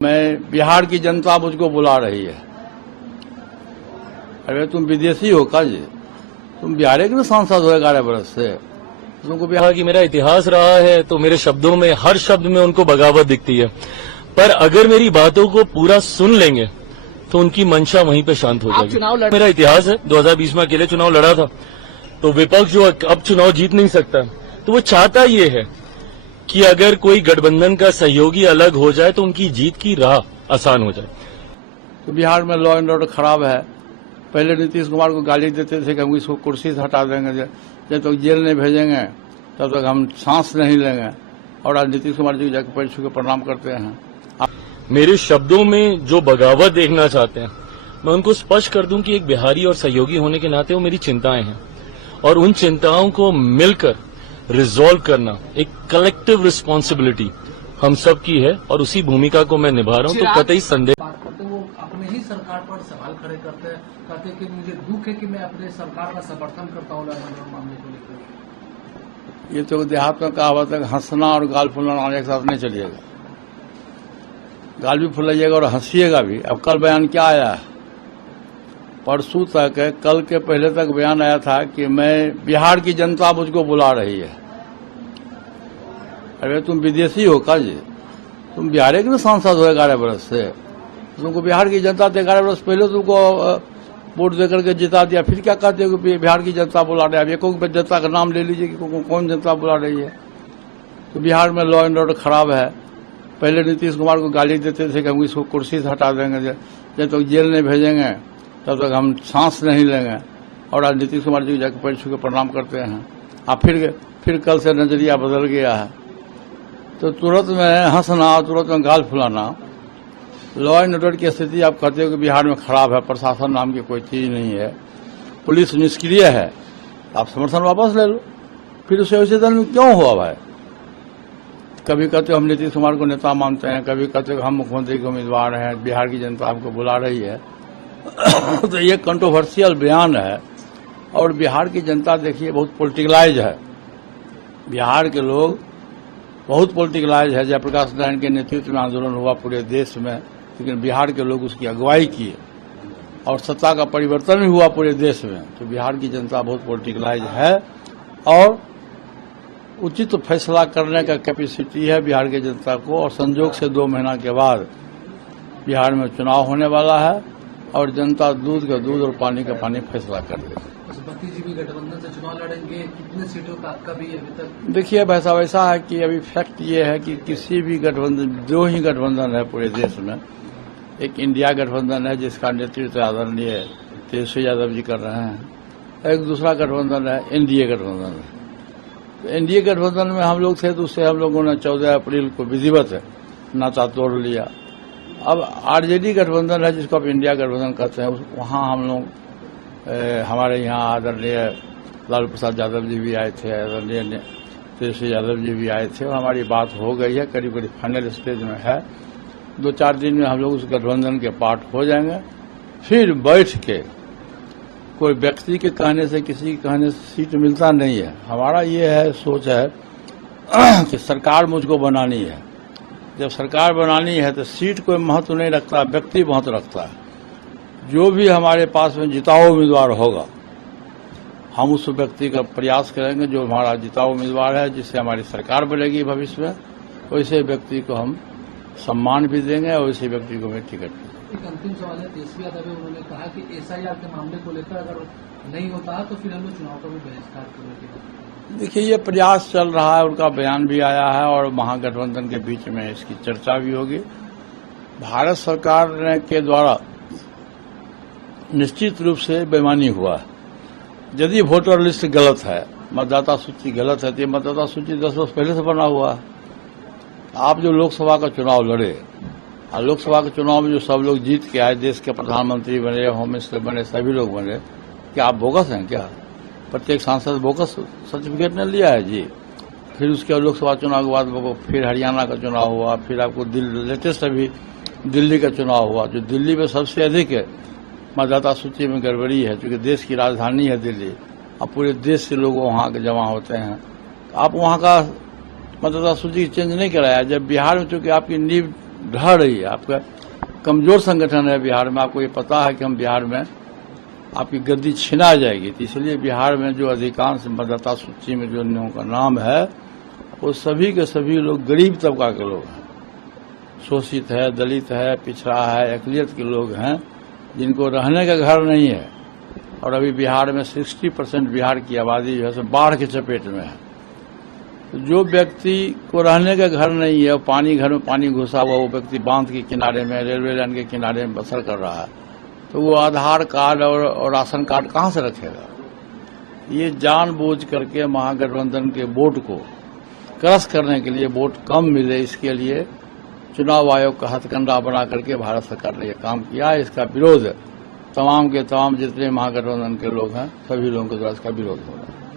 मैं बिहार की जनता मुझको बुला रही है। अरे तुम विदेशी हो का जी? तुम बिहार के सांसद हो 11 वर्ष से, तुमको बिहार की मेरा इतिहास रहा है, तो मेरे शब्दों में हर शब्द में उनको बगावत दिखती है। पर अगर मेरी बातों को पूरा सुन लेंगे तो उनकी मंशा वहीं पे शांत हो जाएगी। मेरा इतिहास है, 2020 में अकेले चुनाव लड़ा था, तो विपक्ष जो अब चुनाव जीत नहीं सकता, तो वो चाहता ये है कि अगर कोई गठबंधन का सहयोगी अलग हो जाए तो उनकी जीत की राह आसान हो जाए। तो बिहार में लॉ एंड ऑर्डर खराब है। पहले नीतीश कुमार को गाली देते थे कि हम इसको कुर्सी से हटा देंगे, जब तक जेल नहीं भेजेंगे तब तक हम सांस नहीं लेंगे, और आज नीतीश कुमार जी जाकर पैर छू के प्रणाम करते हैं। मेरे शब्दों में जो बगावत देखना चाहते हैं, मैं उनको स्पष्ट कर दूं कि एक बिहारी और सहयोगी होने के नाते वो मेरी चिंताएं हैं, और उन चिंताओं को मिलकर रिजॉल्व करना एक कलेक्टिव रिस्पॉन्सिबिलिटी हम सब की है, और उसी भूमिका को मैं निभा रहा हूं। तो कतई संदेह बात करते वो अपने ही सरकार पर सवाल खड़े करते हैं, कहते कि मुझे दुख है कि मैं अपने सरकार का समर्थन करता हूँ मामले को लेकर। ये तो देहात में कहावत है, हंसना और गाल फुलाना एक साथ नहीं चलिएगा। गाल भी फुलाइएगा और हंसीएगा भी। अब कल बयान क्या आया है? परसों तक, कल के पहले तक बयान आया था कि मैं बिहार की जनता मुझको बुला रही है। अरे तुम विदेशी हो का जी? तुम बिहार के सांसद हो 11 वर्ष से, तुमको बिहार की जनता 11 वर्ष पहले तुमको वोट देकर के जिता दिया, फिर क्या कहते हो कि बिहार की जनता बुला रहे हैं? अब एक जनता का नाम ले लीजिए कि कौन जनता बुला रही है। तो बिहार में लॉ एंड ऑर्डर खराब है। पहले नीतीश कुमार को गाली देते थे कि हम इसको कुर्सी से हटा देंगे, जब तक जेल नहीं भेजेंगे तब तक हम सांस नहीं लेंगे, और आज नीतीश कुमार जी जाकर पैर छू के प्रणाम करते हैं। अब फिर कल से नजरिया बदल गया है। तो तुरंत में हंसना, तुरंत में गाल फुलाना, लॉ एंड ऑर्डर की स्थिति आप कहते हो कि बिहार में खराब है, प्रशासन नाम की कोई चीज नहीं है, पुलिस निष्क्रिय है, आप समर्थन वापस ले लो। फिर उसे वैसे दल में क्यों हुआ भाई? कभी कहते हो हम नीतीश कुमार को नेता मानते हैं, कभी कहते हो हम मुख्यमंत्री के उम्मीदवार हैं, बिहार की जनता हमको बुला रही है। तो ये कंट्रोवर्शियल बयान है, और बिहार की जनता देखिए बहुत पॉलिटिकलाइज है। बिहार के लोग बहुत पॉलिटिकलाइज है। जयप्रकाश नारायण के नेतृत्व में आंदोलन हुआ पूरे देश में, लेकिन बिहार के लोग उसकी अगुवाई किए, और सत्ता का परिवर्तन भी हुआ पूरे देश में। तो बिहार की जनता बहुत पॉलिटिकलाइज है, और उचित फैसला करने का कैपेसिटी है बिहार की जनता को। और संजोग से 2 महीना के बाद बिहार में चुनाव होने वाला है, और जनता दूध का दूध और पानी का पानी फैसला कर देगी। भतीजी भी गठबंधन से चुनाव लड़ेंगे, कितने सीटों का आपका भी अभी तक? देखिए वैसा है कि अभी फैक्ट ये है कि किसी भी गठबंधन, 2 ही गठबंधन है पूरे देश में। एक इंडिया गठबंधन है जिसका नेतृत्व आदरणीय तेजस्वी यादव जी कर रहे हैं, एक दूसरा गठबंधन है एनडीए गठबंधन है। तो एनडीए गठबंधन में हम लोग थे, तो उससे हम लोगों ने 14 अप्रैल को विधिवत नाता तोड़ लिया। अब आरजेडी गठबंधन है जिसको आप इंडिया गठबंधन कहते हैं, वहाँ हम लोग हमारे यहाँ आदरणीय लालू प्रसाद यादव जी भी आए थे, आदरणीय तेजस्वी यादव जी भी आए थे, और हमारी बात हो गई है, करीब करीब फाइनल स्टेज में है। 2-4 दिन में हम लोग उस गठबंधन के पार्ट हो जाएंगे। फिर बैठ के कोई व्यक्ति के कहने से, किसी के कहने से सीट मिलता नहीं है। हमारा ये है, सोच है कि सरकार मुझको बनानी है। जब सरकार बनानी है तो सीट कोई महत्व नहीं रखता, व्यक्ति महत्व रखता है। जो भी हमारे पास में जिताऊ उम्मीदवार होगा, हम उस व्यक्ति का प्रयास करेंगे जो हमारा जिताऊ उम्मीदवार है, जिससे हमारी सरकार बनेगी भविष्य में, वैसे व्यक्ति को हम सम्मान भी देंगे, और वैसे व्यक्ति को हमें टिकट देंगे। एक अंतिम सवाल है, तेजस्वी यादव उन्होंने कहा कि एसआईआर के मामले को लेकर अगर नहीं होता तो फिर हम लोग चुनाव का भी बहिष्कार करेंगे। देखिए ये प्रयास चल रहा है, उनका बयान भी आया है, और महागठबंधन के बीच में इसकी चर्चा भी होगी। भारत सरकार के द्वारा निश्चित रूप से बेईमानी हुआ है। यदि वोटर लिस्ट गलत है, मतदाता सूची गलत है, तो ये मतदाता सूची 10 वर्ष पहले से बना हुआ है। आप जो लोकसभा का चुनाव लड़े, और लोकसभा के चुनाव में जो सब लोग जीत के आए, देश के प्रधानमंत्री बने, होम मिनिस्टर बने, सभी लोग बने, क्या आप बोगस हैं क्या? प्रत्येक सांसद बोगस सर्टिफिकेट ने लिया है जी। फिर उसके बाद लोकसभा चुनाव के बाद फिर हरियाणा का चुनाव हुआ, फिर आपको लेटेस्ट अभी दिल्ली का चुनाव हुआ, जो दिल्ली में सबसे अधिक है मतदाता सूची में गड़बड़ी है, क्योंकि देश की राजधानी है दिल्ली, अब पूरे देश से लोग वहाँ के जमा होते हैं। आप वहाँ का मतदाता सूची चेंज नहीं कराया। जब बिहार में चूंकि आपकी नींव ढह रही है। आपका कमजोर संगठन है बिहार में, आपको ये पता है कि हम बिहार में आपकी गद्दी छिना जाएगी। तो इसलिए बिहार में जो अधिकांश मतदाता सूची में जो लोगों का नाम है वो सभी के सभी लोग गरीब तबका के लोग हैं, शोषित है, दलित है, पिछड़ा है, अकलियत के लोग हैं, जिनको रहने का घर नहीं है। और अभी बिहार में 60% बिहार की आबादी जो है सो बाढ़ के चपेट में है। तो जो व्यक्ति को रहने का घर नहीं है, पानी घर में पानी घुसा हुआ, वो व्यक्ति बांध के किनारे में, रेलवे लाइन के किनारे में बसर कर रहा है, तो वो आधार कार्ड और राशन कार्ड कहाँ से रखेगा? ये जानबूझ करके महागठबंधन के वोट को क्रश करने के लिए, वोट कम मिले इसके लिए चुनाव आयोग का हथकंडा बना करके भारत सरकार ने यह काम किया। इसका विरोध तमाम के तमाम जितने महागठबंधन के लोग हैं सभी लोगों के द्वारा इसका विरोध हो रहा है।